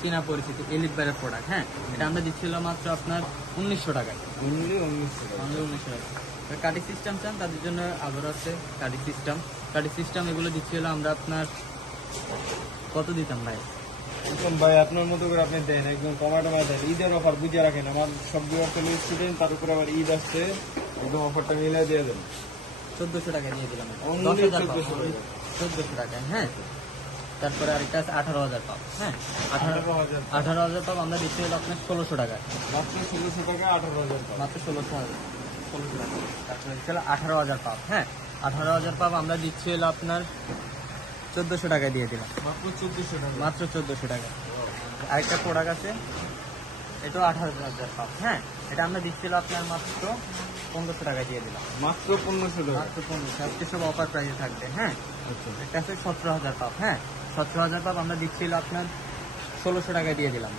চীনা পরিচিতি এলিট বাইরের প্রোডাক্ট। হ্যাঁ, এটা আমরা দিচ্ছিলাম মাত্র আপনার 1900 টাকায়। অনলি 1900 টাকা। অনলি 1900 টাকা। কাটি সিস্টেম চান তাদের জন্য আবার আছে কাটি সিস্টেম। এগুলো দিচ্ছিল আমরা আপনার কত দিতাম ভাই? এখন ভাই আপনার মতো করে আপনি দেন, একদম টমেটো দেন। ঈদের অফার বুঝে রাখেন, আমার সব স্টুডেন্ট, তার উপরে আবার ঈদ আসছে, একদম অফারটা মিলিয়ে দিয়ে দেন। 1400 টাকা দিয়ে দিলাম। Only 10,000 1400 টাকা। 1400 টাকায়। হ্যাঁ, তারপরে আরেকটা আছে 18,000 পাব। হ্যাঁ, 18,000 18,000 পাব আমরা দিচ্ছি হলো আপনার 1600 টাকায়। মাত্র 1600 টাকা 18,000 টাকা। মাত্র 1600 টাকা। তারপরে হচ্ছে 18,000 পাব। হ্যাঁ, 18,000 পাব আমরা দিচ্ছি হলো আপনার 1400 টাকায় দিয়ে দিলাম। মাত্র 1400 টাকা। মাত্র 1400 টাকা। আরেকটা প্রোডাক্ট আছে, এটাও 18,000 পাব। হ্যাঁ, এটা আমরা দিচ্ছিল আপনার মাত্র 1500 টাকায় দিয়ে দিলাম। মাত্র 1500 টাকা। মাত্র 1500। আজকে সব অফার প্রাইসে থাকবে। হ্যাঁ, আচ্ছা, একটা আছে 17,000 পাব। হ্যাঁ, 17,000 পাব আমরা দিচ্ছিল আপনার 1600 টাকায় দিয়ে দিলাম।